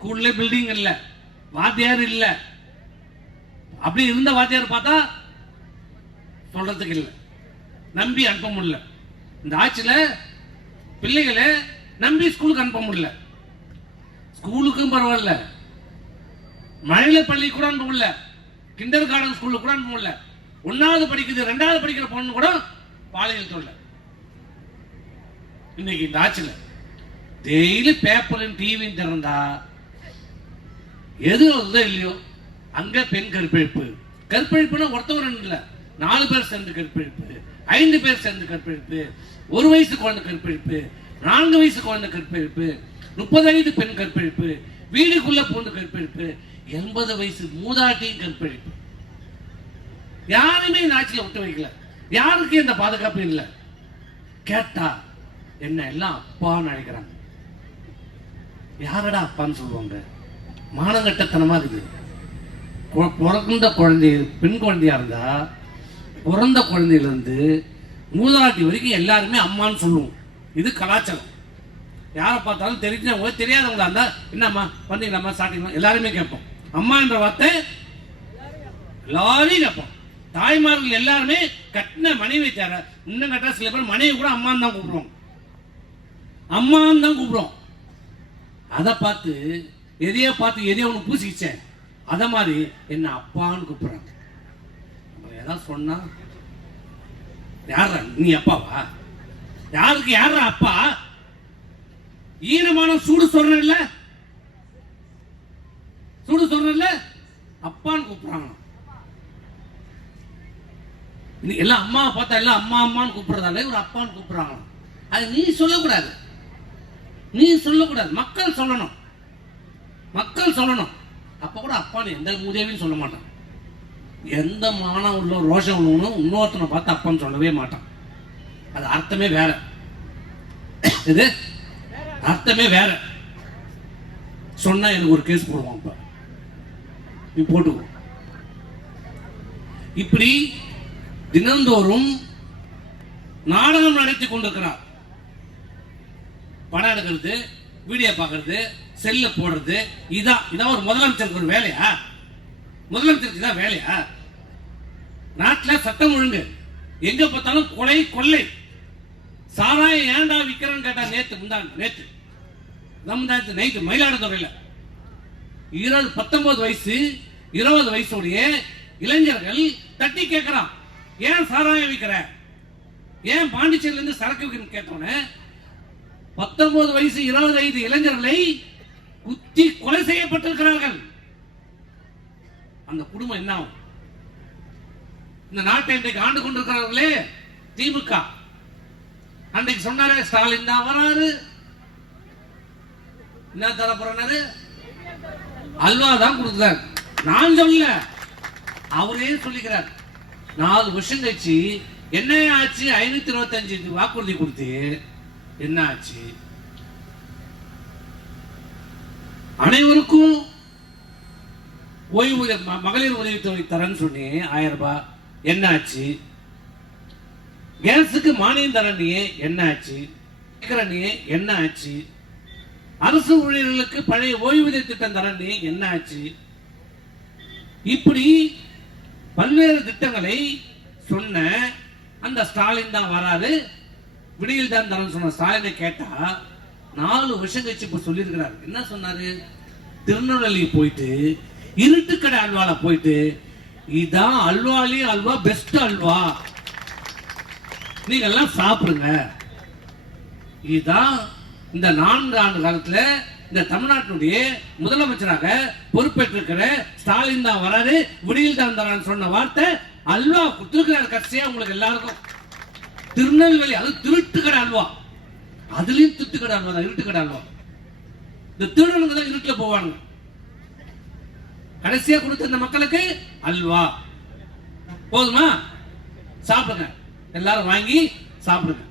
ஸ்கூல்ல பில்டிங் இல்ல, வாத்தியார் இல்ல. அப்படி இருந்த வாத்தியார் பார்த்தா சொல்றதுக்கு இல்லை, நம்பி அனுப்ப முடியல. இந்த ஆட்சியில பிள்ளைகளை நம்பி ஸ்கூலுக்கு அனுப்ப முடியல. ஸ்கூலுக்கும் பரவாயில்ல, மழை பள்ளி கூட அனுப்ப முடியல, கிண்டர் கார்டன் ஸ்கூலுக்கு கூட அனுப்ப முடியல. 1வது படிக்குது 2வது படிக்கிற பொண்ணு கூட பாலியல் தொல்லை. இன்னைக்கு இந்த ஆட்சியில டெய்லி பேப்பரும் டிவியும் திறந்தா எது இல்லையோ அங்க பெண் கற்பழிப்பு. கற்பழிப்புனா ஒருத்தவர் இல்ல, 4 பேர் சேர்ந்து கற்பழிப்பு, 5 பேர் சேர்ந்து கற்பழிப்பு, 1 வயசு குழந்தை கற்பழிப்பு, 4 வயசு குழந்தை கற்பழிப்பு, 35 பெண் கற்பழிப்பு, வீடுக்குள்ள பூண்டு கற்பழிப்பு, 80 வயசு மூதாட்டியும் கற்பழிப்பு. யாருமே இந்த ஆட்சியை விட்டு வைக்கல. யாருக்கு இந்த பாதுகாப்பு இல்லை. கேட்டா என்ன எல்லாம் அப்பான்னு நினைக்கிறாங்க. யாரடா அப்பான்னு சொல்லுவாங்க? மானங்கட்டத்தனமா இருக்கு. பிறந்த குழந்தை பெண் குழந்தையா இருந்தா பிறந்த குழந்தையிலிருந்து மூதாட்டி வரைக்கும் எல்லாருமே அம்மான்னு சொல்லுவோம். இது கலாச்சாரம். யாரை பார்த்தாலும் தெரிஞ்சவங்க தெரியாதவங்களா இருந்தா என்னம்மா பண்ணீங்களாம்மா சாட்டிங்களா எல்லாருமே கேட்போம். அம்மா என்ற வார்த்தை எல்லாரையும் கேட்போம். தாய்மார்கள் எல்லாருமே கட்டின மனைவி தேர இன்னும் கட்டா சில பேர் மனைவி கூட அம்மான்னு தான் கூப்பிடுவோம், அம்மான்னு தான் கூப்பிடுவோம். அதை பார்த்து எதையோ ஒன்று பூசிச்சேன், அத மாதிரி என்ன அப்பான்னு கூப்பிடுறாங்க. ஏதாவது சொன்னா யாரா நீ அப்பாவா? யாருக்கு யாரா அப்பா? ஈனமான சூடு சொல்றேன் இல்ல, சூடு சொல்றேன் இல்ல, அப்பான்னு கூப்பிடுறாங்க. எல்லாம் அம்மா பார்த்தா எல்லாம் அம்மா அம்மான்னு கூப்பிடுறதால ஒரு அப்பான்னு கூப்பிடுறாங்க. அது நீ சொல்லக்கூடாது, நீ சொல்லக்கூடாது, மக்கள் சொல்லணும், மக்கள் சொல்லணும். அப்ப கூட அப்பான்னு எந்த உதவியும் சொல்ல மாட்டான். எந்த மானம் உள்ள ரோஷம் உள்ளவனும் இன்னொருத்தனை பார்த்து அப்பான்னு சொல்லவே மாட்டான். அது அர்த்தமே வேற. இது அர்த்தமே வேற. சொன்னா எனக்கு ஒரு கேஸ் போடுவான். நீ போட்டுக்கோ. இப்படி தினந்தோறும் நாடகம் நடத்தி கொண்டிருக்கிறார். படம் எடுக்கிறது, வீடியோ பார்க்கறது, செல்ல போடுறது, இதான் ஒரு முதலமைச்சருக்கு ஒரு வேலையா? முதலமைச்சருக்கு தான் வேலையா? நாட்டில் சட்டம் ஒழுங்கு எங்க பார்த்தாலும் கொலை கொள்ளை. சாராயம் ஏண்டா விக்கிறன்னு கேட்டா நேத்து நைட்டு மயிலாடுதுறையில 19 வயசு 20 வயசுடைய இளைஞர்கள் தட்டி கேட்கிறான், ஏன் சாராயம் விக்கிற, ஏன் பாண்டிச்சேரியில இருந்து சரக்கு விற்கன்னு கேட்டோன்னே 19 வயசு 25 இளைஞர்களை குத்தி கொலை செய்யப்பட்டிருக்கிறார்கள். அந்த குடும்பம் என்ன ஆகும்? இந்த நாட்டை இன்றைக்கு ஆண்டு கொண்டிருக்கிறார்களே திமுக. அன்றைக்கு சொன்னாரு ஸ்டாலின் தான் வராரு, என்ன தர போறாரு, அல்வா தான் கொடுத்தார். நான் சொல்ல, அவரே சொல்லிக்கிறார். 4 வருஷம் கழிச்சு என்ன ஆச்சு? 525 வாக்குறுதி கொடுத்து என்ன ஆச்சு? அனைவருக்கும் ஓய்வூதிய மகளிர் உதவித்தொகை தரேன்னு சொன்னி 1000 ரூபாய் என்ன ஆச்சு? கேஸுக்கு மானியம் தரணியே என்ன ஆச்சு? என்ன ஆச்சு? அரசு ஊழியர்களுக்கு பழைய ஓய்வூதிய திட்டம் தரணியே என்ன ஆச்சு? இப்படி பல்வேறு திட்டங்களை சொன்ன அந்த ஸ்டாலின் தான் வராது, விடியல் தான் தரேன்னு சொன்ன ஸ்டாலினை கேட்டா 4 வருஷம் கழிச்சு இப்ப சொல்லியிருக்கிறார். என்ன சொன்னாரு? திருநெல்வேலி போயிட்டு இருட்டுக்கடை அல்வால போயிட்டு இதான் அல்வாலி அல்வா பெஸ்ட் அல்வா, நீங்க எல்லாம் சாப்பிடுங்க. இதுதான் இந்த 4 ஆண்டு காலத்துல இந்த தமிழ்நாட்டினுடைய முதலமைச்சராக பொறுப்பேற்றிருக்கிற ஸ்டாலின் தான் வராரு, விடியல் தான் தரான்னு சொன்ன வார்த்தை அல்வா கொடுத்திருக்கிறார். கட்சியா உங்களுக்கு எல்லாருக்கும் திருநெல்வேலி அது திருட்டுக்கடை அல்வா, அதுலயும் திருட்டுக்கடை அல்வா தான், இருட்டுக்கடை அல்வா. இந்த திருடனுக்கு தான் இருட்டுல போவாங்க. கடைசியா கொடுத்த இந்த மக்களுக்கு அல்வா போதுமா? சாப்பிடுங்க, எல்லாரும் வாங்கி சாப்பிடுங்க.